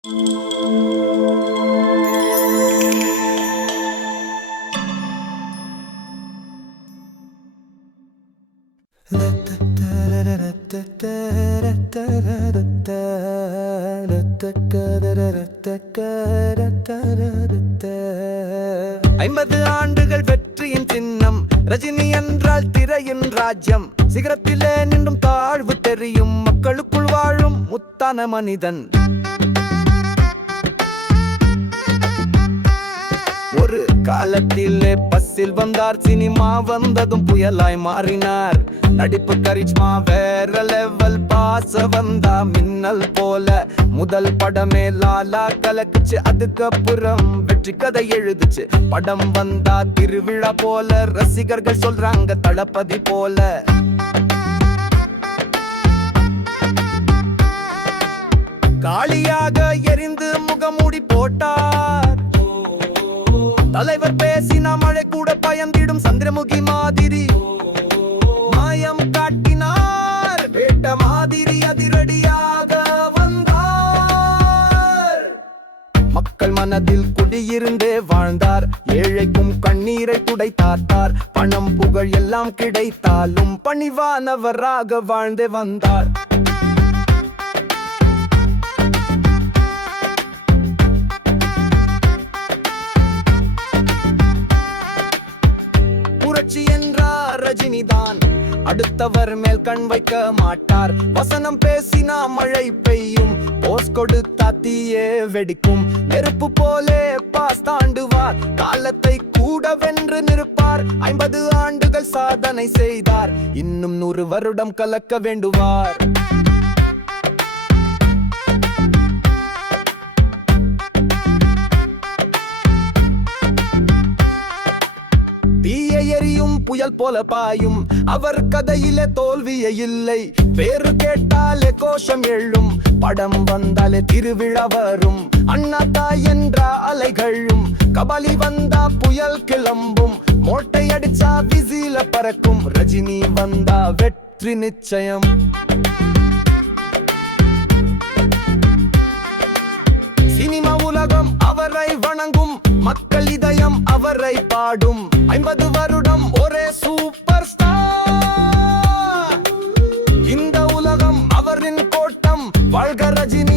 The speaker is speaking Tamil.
50 ஆண்டுகள் வெற்றியின் சின்னம் ரஜினி என்றால் திரையின் ராஜ்யம். சிகரத்திலே நின்றும் தாழ்வு தெரியும், மக்களுக்குள் வாழும் முத்தான மனிதன். ஒரு காலத்திலே பஸ்ஸில் வந்தார், சினிமா வந்ததும் புயலாய் மாறினார். நடிப்பு கரிஷ்மா வேற லெவல், பாச வந்தா மின்னல் போல. முதல் படமே லாலா கலக்குச்சு, அதுக்கப்புறம் வெற்றி கதை எழுதுச்சு. படம் வந்தா திருவிழா போல, ரசிகர்கள் சொல்றாங்க தளபதி போல. காளியாக எரிந்து முகமூடி போட்டார். தலைவர் பேசினா மழை கூட பயந்திடும் சந்திரமுகி மாதிரி. மாயம் காட்டினார், வேட்ட மாதிரி அதிரடியாக வந்தார். மக்கள் மனதில் குடியிருந்தே வாழ்ந்தார், ஏழைக்கும் கண்ணீரை துடைத்தார். பணம் புகழ் எல்லாம் கிடைத்தாலும் பணிவானவராக வாழ்ந்தே வந்தார். என்றார் ரஜினிதான், அடுத்தவர் மேல் கண் வைக்க மாட்டார். வசனம் பேசினா மழை பெய்யும், போஸ் கொடுத்தா தீயே வெடிக்கும். நெருப்பு போலே பாஸ் தாண்டுவார், காலத்தை கூட வென்று நிற்பார். 50 ஆண்டுகள் சாதனை செய்தார், இன்னும் 100 வருடம் கலக்க வேண்டுவார். எரியும் புயல் போல பாயும், அவர் கதையிலே தோல்வியே இல்லை. பேரு கேட்டாலே கோஷம் எழும், படம் வந்தாலே திருவிழா வரும். அண்ணா தாய் என்ற அலைகளும், கபாலி வந்தா புயல் கிளம்பும். மோட்டை அடிச்சா விசில பறக்கும், ரஜினி வந்தா வெற்றி நிச்சயம். சினிமா உலகம் அவரை வணங்கும், மக்கள் இதயம் அவரை பாடும். 50 வருடம் ஒரே சூப்பர் ஸ்டார், இந்த உலகம் அவரின் கோட்டம். வாழ்க ரஜினி.